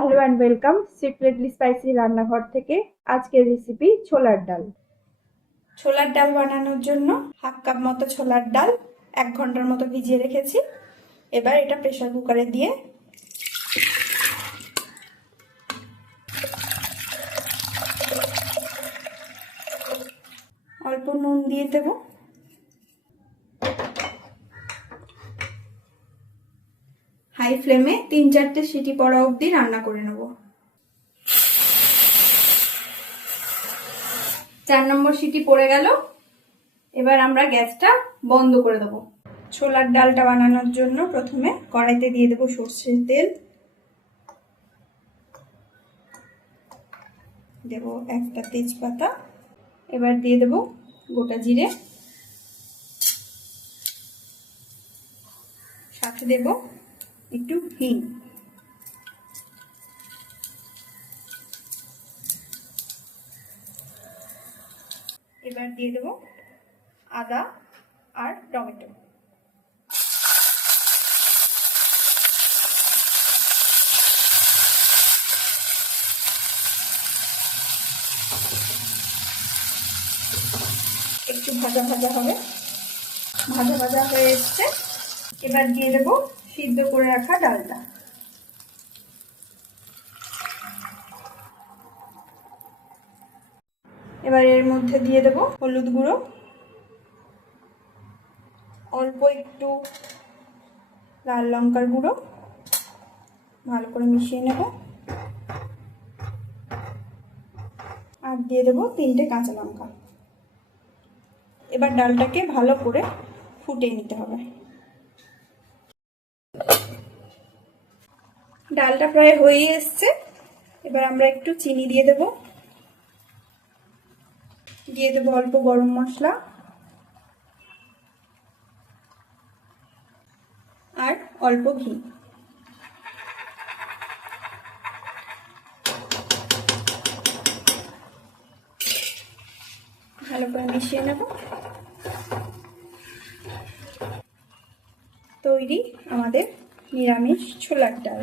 Hello and welcome secretly spicy Rannaghor থেকে আজকের recipe ছোলার ডাল। ছোলার ডাল বানানোর জন্য হাফ কাপ মতো ছোলার ডাল এক ঘণ্টার মতো ভিজিয়ে রেখেছি। এবার এটা প্রেসার কুকারে দিয়ে অল্প নুন দিয়ে দেবো। হাই ফ্লেমে তিন চারটে সিটি পড়া অবধি রান্না করে নেব। চার নম্বর সিটি পড়ে গেল। এবার আমরা গ্যাসটা বন্ধ করে দেবো। ছোলার ডালটা বানানোর জন্য প্রথমে কড়াইতে দিয়ে দেবো সর্ষের তেল। দেব একটা তেজপাতা। এবার দিয়ে দেব গোটা জিরে। সাথে দেব একটু হিং। এবার দিয়ে দেব আদা আর টমেটো। একটু ভাজা ভাজা হবে। ভাজা ভাজা হয়ে এসছে। এবার দিয়ে দেবো সিদ্ধ করে রাখা ডালটা। এবার এর মধ্যে দিয়ে দেবো হলুদ গুঁড়ো। অল্প একটু লাল লঙ্কার গুঁড়ো। ভালো করে মিশিয়ে নেব। আর দিয়ে দেবো তিনটে কাঁচা লঙ্কা। এবার ডালটাকে ভালো করে ফুটিয়ে নিতে হবে। ডালটা প্রায় হয়ে এসছে। এবার আমরা একটু চিনি দিয়ে দেব। দিয়ে দেবো অল্প গরম মশলা। আর অল্প ঘি। ভালো করে মিশিয়ে নেব। তৈরি আমাদের নিরামিষ ছোলার ডাল।